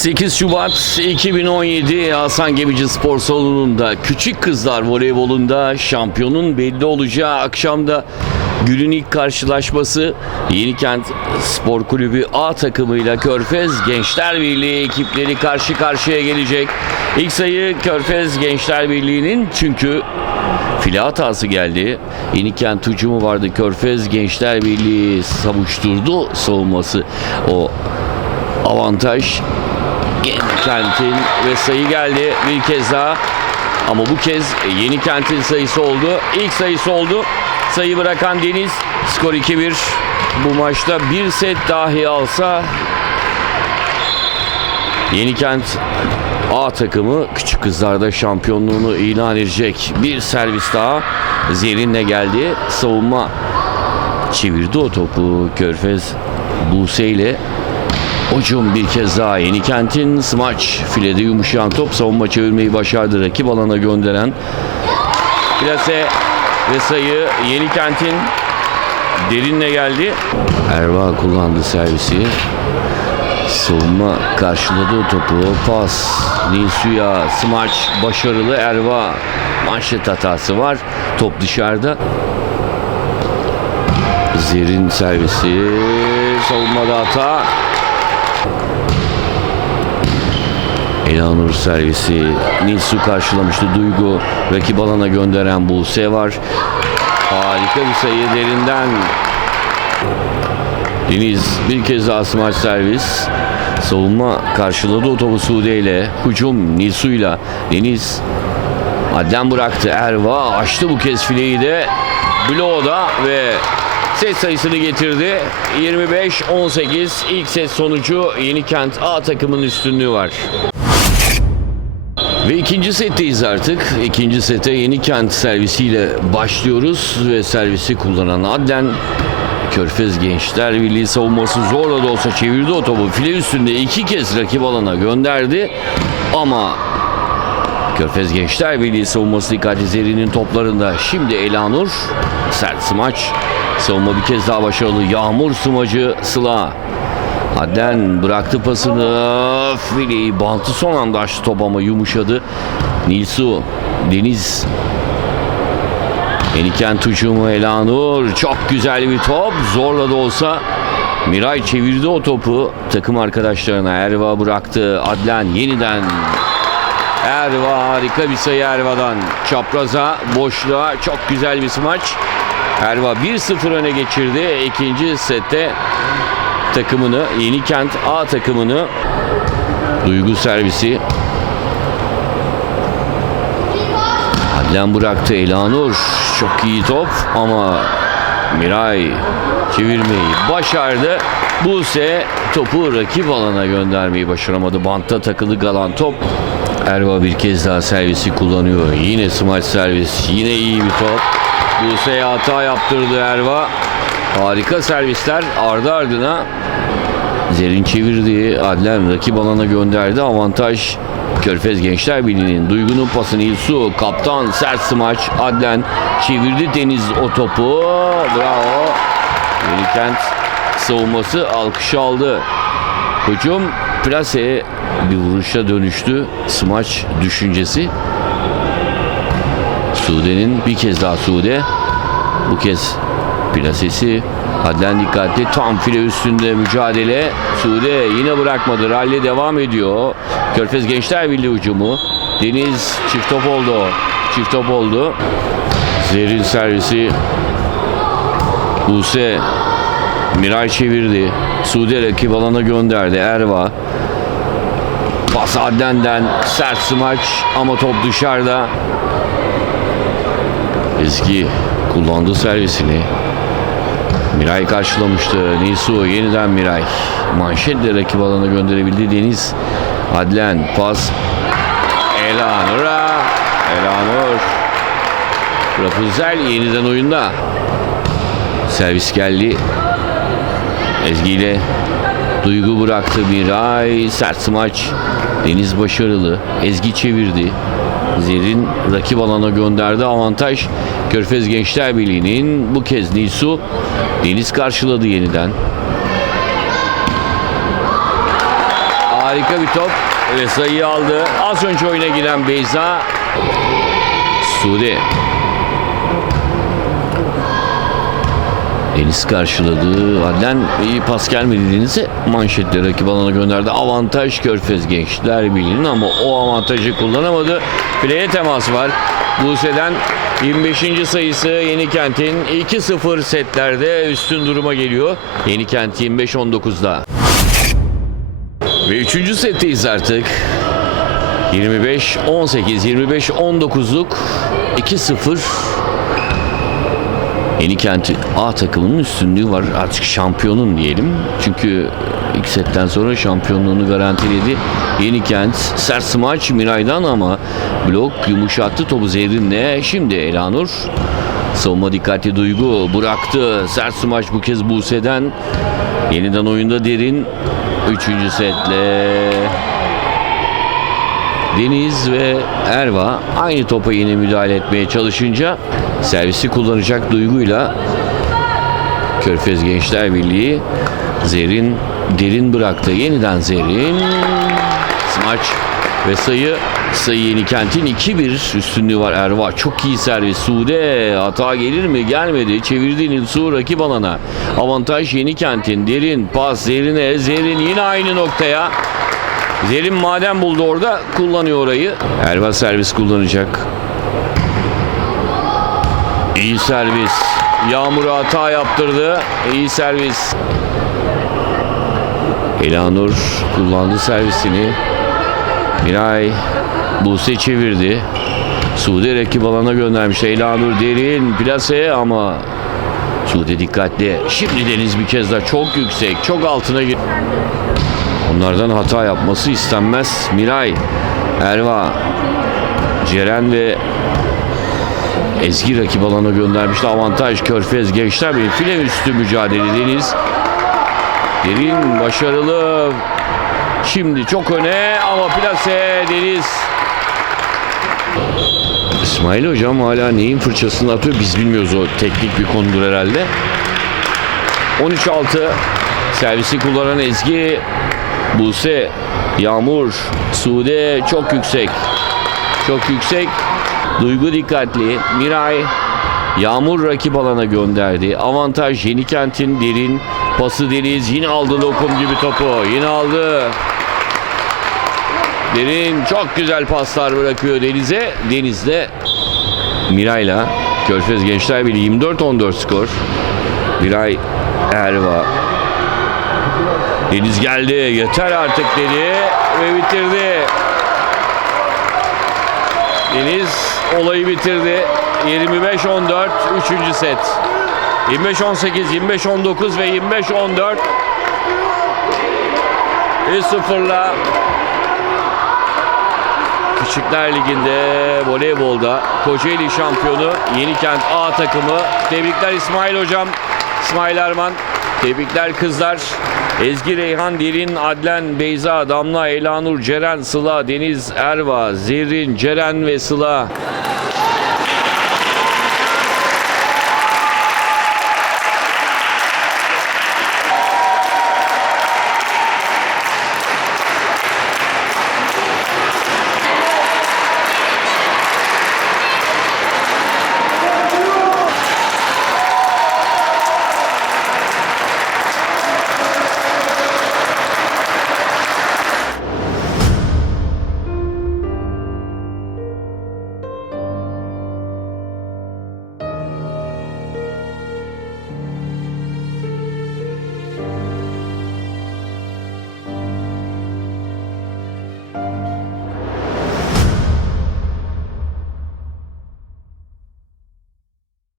8 Şubat 2017 Hasan Gemici Spor Salonu'nda küçük kızlar voleybolunda şampiyonun belli olacağı akşamda günün ilk karşılaşması Yenikent Spor Kulübü A takımıyla Körfez Gençler Birliği ekipleri karşı karşıya gelecek. İlk sayı Körfez Gençler Birliği'nin çünkü file hatası geldi. Yenikent hücumu vardı. Körfez Gençler Birliği savuşturdu savunması. O avantaj Yenikent'in ve sayı geldi bir kez daha. Ama bu kez Yeni Kent'in sayısı oldu. İlk sayısı oldu. Sayı bırakan Deniz. Skor 2-1. Bu maçta bir set dahi alsa Yeni Kent A takımı küçük kızlarda şampiyonluğunu ilan edecek. Bir servis daha Zerin'le geldi. Savunma çevirdi o topu Körfez Buse ile Hücum bir kez daha Yeni Kent'in smaç filede yumuşayan top savunma çevirmeyi başardı. Rakip alana gönderen plase ve sayı Yeni Kent'in derinle geldi. Erva kullandı servisi. Savunma karşıladı o topu. Pas. Nisuya smaç başarılı. Erva manşet hatası var. Top dışarıda. Zer'in servisi. Savunmada hata. Elanur servisi. Nilsu karşılamıştı Duygu. Rakip alana gönderen Buse var. Harika bir sayı derinden. Deniz bir kez daha smaç servis. Savunma karşıladı o topu Sude ile. Hücum Nilsu'yla Deniz Adlen bıraktı. Erva açtı bu kez fileyi de. Bloğda ve set sayısını getirdi. 25-18 ilk set sonucu Yenikent A takımının üstünlüğü var. Ve ikinci setteyiz artık. İkinci sete yeni kent servisiyle başlıyoruz ve servisi kullanan Adlen Körfez Gençler Birliği savunması zorla da olsa çevirdi o topu. File üstünde iki kez rakip alana gönderdi. Ama Körfez Gençler Birliği savunması dikkatli Zeri'nin toplarında. Şimdi Elanur sert smaç. Savunma bir kez daha başarılı. Yağmur smacı Sıla. Adlen bıraktı pasını. Fileyi bantı son anda açtı top ama yumuşadı. Nilsu, Deniz. Yenikent hücumu Elanur. Çok güzel bir top. Zorla da olsa Miray çevirdi o topu. Takım arkadaşlarına Erva bıraktı. Adlen yeniden Erva harika bir sayı Erva'dan. Çapraza, boşluğa çok güzel bir smaç. Erva 1-0 öne geçirdi. İkinci sette takımını, Yenikent A takımını Duygu servisi Adlen bıraktı Elanur. Çok iyi top ama Miray çevirmeyi başardı. Buse topu rakip alana göndermeyi başaramadı. Bantta takılı kalan top. Erva bir kez daha servisi kullanıyor. Yine smaç servis. Yine iyi bir top. Buse'ye hata yaptırdı Erva. Harika servisler ardı ardına Zer'in çevirdiği Adlen rakip alana gönderdi. Avantaj Körfez Gençler Birliği'nin Duygu'nun pasını İlsu kaptan sert smaç Adlen çevirdi Deniz o topu. Bravo. Yenikent savunması alkış aldı. Hücum plaseye bir vuruşa dönüştü. Smaç düşüncesi. Sude'nin bir kez daha Sude. Bu kez plasesi Adlen dikkatli tam file üstünde mücadele. Sude yine bırakmadı. Rally devam ediyor. Körfez Gençler Birliği hücumu. Deniz çift top oldu. Çift top oldu. Zerrin servisi. Buse Miray çevirdi. Sude rakip alana gönderdi. Erva. Pas Adlen'den sert smaç ama top dışarıda. Ezgi kullandı servisini. Miray karşılamıştı. Nisu yeniden Miray. Manşetle rakip alana gönderebildi. Deniz Adlen pas. Elanur'a. Elanur. Rapunzel yeniden oyunda. Servis geldi. Ezgi ile Duygu bıraktı Miray. Sert smaç. Deniz başarılı. Ezgi çevirdi. Zer'in rakip alana gönderdi. Avantaj Körfez Gençler Birliği'nin bu kez Nisu Deniz karşıladı yeniden. Harika bir top ve sayıyı aldı. Az önce oyuna giren Beyza. Sude. Deniz karşıladı. Adlen iyi pas gelmedi Deniz'e. Manşetle rakip alana gönderdi. Avantaj Körfez Gençler Birliği'nin ama o avantajı kullanamadı. Fileye temas var. Buse'den 25. sayısı Yenikent'in 2-0 setlerde üstün duruma geliyor. Yenikent 25-19'da. Ve 3. setteyiz artık. 25-18, 25-19'luk 2-0 Yeni Kent A takımının üstünlüğü var. Artık şampiyonun diyelim. Çünkü ilk setten sonra şampiyonluğunu garantiledi. Yeni Kent sert smaç Miray'dan ama blok yumuşattı topu Zerrin'le. Şimdi Elanur savunma dikkatli duygu bıraktı. Sert smaç bu kez Buse'den. Yeniden oyunda derin. Üçüncü setle Deniz ve Erva aynı topa yine müdahale etmeye çalışınca servisi kullanacak duyguyla Körfez Gençler Birliği Zerrin derin bıraktı. Yeniden Zerrin smaç ve sayı sayı Yeni Kent'in 2-1 üstünlüğü var Erva. Çok iyi servis. Sude hata gelir mi? Gelmedi. Çevirdi Nilsu rakip alana. Avantaj Yeni Kent'in. Derin pas Zerrin'e. Zerrin yine aynı noktaya. Zerin madem buldu orada kullanıyor orayı. Erva servis kullanacak. İyi servis. Yağmur hata yaptırdı. İyi servis. Elanur kullandı servisini. Miray Buse çevirdi. Sude rakip alana göndermiş. Elanur derin plase ama Sude dikkatli. Şimdi Deniz bir kez daha çok yüksek. Çok altına gir. Onlardan hata yapması istenmez. Miray, Erva, Ceren ve Ezgi rakip alana göndermişti. Avantaj Körfez Gençler bir file üstü mücadele Deniz. Derin başarılı. Şimdi çok öne ama plase Deniz. İsmail hocam hala neyin fırçasını atıyor biz bilmiyoruz o teknik bir konudur herhalde. 13-6 servisi kullanan Ezgi Buse, Yağmur, Sude çok yüksek. Çok yüksek. Duygu dikkatli. Miray, Yağmur rakip alana gönderdi. Avantaj Yenikent'in derin pası Deniz yine aldı lokum gibi topu. Yine aldı. Derin çok güzel paslar bırakıyor Deniz'e. Deniz'de Miray'la Körfez Gençler Birliği 24-14 skor. Miray Erva Deniz geldi. Yeter artık dedi ve bitirdi. Deniz olayı bitirdi. 25-14 3. set. 25-18, 25-19 ve 25-14 1-0'la Küçükler Ligi'nde voleybolda Kocaeli şampiyonu Yenikent A takımı. Tebrikler İsmail Hocam, İsmail Erman. Tebrikler kızlar. Ezgi Reyhan, Derin, Adlen, Beyza, Damla, Elanur, Ceren, Sıla, Deniz, Erva, Zerrin, Ceren ve Sıla.